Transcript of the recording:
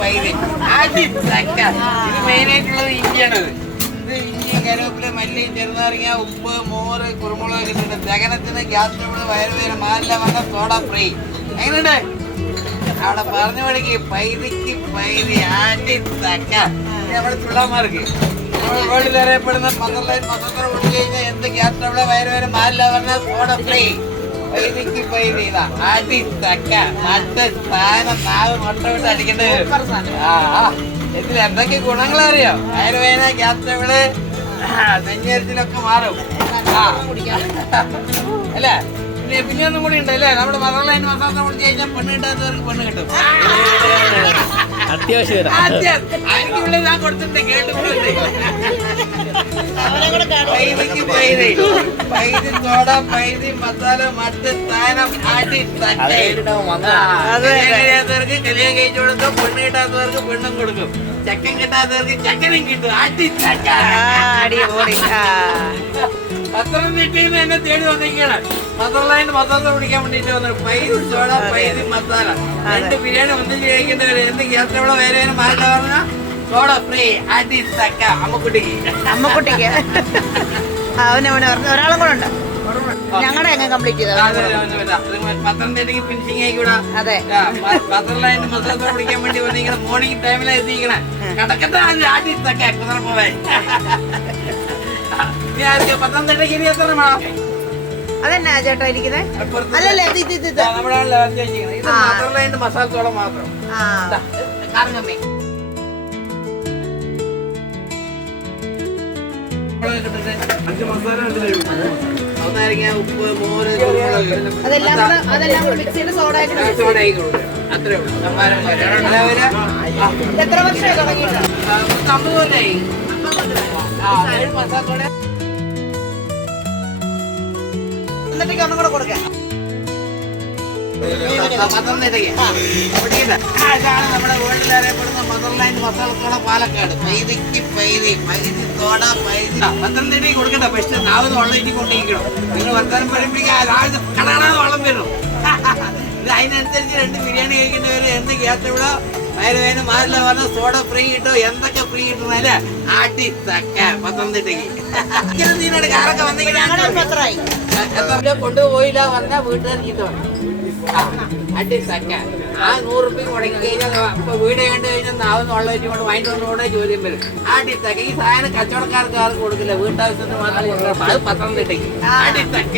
പൈര് അടിത്തക്ക. ഇത് മെയിനായിട്ടുള്ളത് ഇഞ്ചിയാണത്. ഇത് ഇഞ്ചി, കരുവേപ്പില, മല്ലി, ചെറുനാരങ്ങ, ഉപ്പ്, മോര്, കുരുമുളക് ഇട്ടിട്ട് ദഹനത്തിന്, ഗ്യാസ് ട്രബിൾ, വയറുവേദന, മാലിന്യ വന്ന സോഡ ഫ്രീ. എങ്ങനെയുണ്ട്? അവിടെ പറഞ്ഞു പഠിക്ക് പൈതിക്ക് പൈതി അടിത്തക്ക. നമ്മുടെ ചുള്ളന്മാർക്ക് നമ്മുടെ വേൾഡിൽ അറിയപ്പെടുന്ന മദർലൈൻ മസാല കുടിച്ചു കഴിഞ്ഞാൽ എന്ത് ഗ്യാസ് ട്രബിൾ, വയറുവേദന, മാലിന്യ വന്ന സോഡ ഫ്രീ. പൈതിക്ക് പൈതി ഇതാ അടിത്തക്ക. മറ്റേ സ്ഥാനം നാവ് മുട്ട വിട്ട് അടിക്കേണ്ടി വരും. ഇതിൽ എന്തൊക്കെ ഗുണങ്ങളറിയോ? വയറുവേദന, ഗ്യാസ് ട്രബിള്, നെഞ്ഞരിച്ചിലൊക്കെ മാറും. അല്ലേ? പിന്നെ ഒന്നും കൂടി ഉണ്ട് അല്ലേ? നമ്മുടെ മദർലൈൻ മസാല കുടിച്ചു കഴിഞ്ഞാൽ പെണ്ണ് കിട്ടാത്തവർക്ക് പെണ്ണ് കിട്ടും. അത്യാവശ്യം എനിക്കുള്ള ഞാൻ കൊടുത്തിട്ടുണ്ട്, കേട്ടിട്ടുണ്ട്. പൈതിക്ക് പൈതി പൈതി സോഡ, പൈതി മസാല, മറ്റ് സ്ഥാനം അടിത്തവർക്ക് കല്യാണം കഴിച്ചു കൊടുക്കും. പെണ്ണ് കിട്ടാത്തവർക്ക് പെണ്ണും കൊടുക്കും. ചക്കൻ കിട്ടാത്തവർക്ക് ചക്കനും കിട്ടും. അടിത്തക്ക. പത്തനംതിട്ടയിൽ നിന്ന് എന്നെ തേടി വന്നിരിക്കുകയാണ്. മദർലൈൻ മസാല കുടിക്കാൻ വേണ്ടിട്ട് വന്നത്. പൈതി സോഡ, പൈതി മസാല, 2 ബിരിയാണി ഒന്നിച്ച് കഴിക്കേണ്ടവര് എന്ത് ഗ്യാസ് ട്രബിൾ, വയറുവേദന, മാറില്ല പറഞ്ഞ സോഡ ഫ്രീ അടിത്തക്ക. അമ്മക്കുട്ടിക്ക് ഒരാളും കൂടെ ഉണ്ട്. ഞങ്ങളുടെ എങ്ങനെ കംപ്ലീറ്റ് ചെയ്ത പത്തനംതിട്ടയ്ക്ക് ഫിനിഷിംഗ് ആയിക്കൂടാ. അതെ, മദർലൈൻ മസാല കുടിക്കാൻ വേണ്ടി വന്നിരിക്കണം. മോർണിംഗ് ടൈമിലാണ് എത്തിയിരിക്കണേ. കടക്കത്തെ അടിത്തക്ക കുതിർപ്പോയി. പത്തനംതിട്ടയ്ക്ക് ഇനി എത്ര വേണം? അതെന്നാ ചേട്ടാ ഇരിക്കുന്നത്? അല്ലല്ലേ, നമ്മുടെ മദർലൈൻ മസാല സോഡ മാത്രം. കാർഗമ്മേ നാരങ്ങ, ഉപ്പ്, മോര്, കുരുമുളക് അതെല്ലാം മിക്സ് ചെയ്ത് സോഡ അത്രേ ഉള്ളൂ. എത്ര വർഷമായി തുടങ്ങിയിട്ട്? 50 കൊല്ലായി. മസാല സോഡ എന്നിട്ടേക്ക് ഒന്നും കൂടെ കൊടുക്കാം. നമ്മുടെ വേൾഡിൽ അറിയപ്പെടുന്ന മദർലൈൻ മസാല സോഡ പാലക്കാട്. പൈതിക്ക് പൈതി പൈതി സോഡ പൈതി. പത്തനംതിട്ടയ്ക്ക് കൊടുക്കണ്ട. പക്ഷെ നാളെ വെള്ളം ഇനി കൊണ്ടിരിക്കണം. നിങ്ങൾ വർത്താനം പഠിപ്പിക്കാൻ കടകളാണ് വെള്ളം വരണം. ഇത് അതിനനുസരിച്ച് 2 ബിരിയാണി കഴിക്കേണ്ടവര് എന്ത് ഗ്യാസ് ട്രബിളോ, വയറുവേദന, മാറില്ല പറഞ്ഞ സോഡ ഫ്രീ കിട്ടോ. എന്തൊക്കെ ഫ്രീ കിട്ടുന്നല്ലേ അടിത്തക്ക. പത്തനംതിട്ടയ്ക്ക് നീനോട് കാറൊക്കെ വന്നെങ്കിൽ കൊണ്ടുപോയില്ല പറഞ്ഞാൽ വീട്ടുകാർ ചീത്ത പറഞ്ഞു. അടിത്തക്ക. ആ 100 റുപ്യ മുടങ്ങി കഴിഞ്ഞാൽ ഇപ്പൊ വീട് കണ്ടു കഴിഞ്ഞാൽ നാവുന്ന വെള്ളം വെച്ച് കൊണ്ട് വാങ്ങിക്കൊണ്ടുകൂടെ ചോദ്യം വരും. അടിത്തക്ക. ഈ സാധനം കച്ചവടക്കാർക്ക് ആർക്കും കൊടുക്കില്ല, വീട്ടാവശ്യത്തിന് മാത്രം കൊടുക്കണം. അത് പത്തനംതിട്ടയ്ക്ക് അടിത്തക്ക.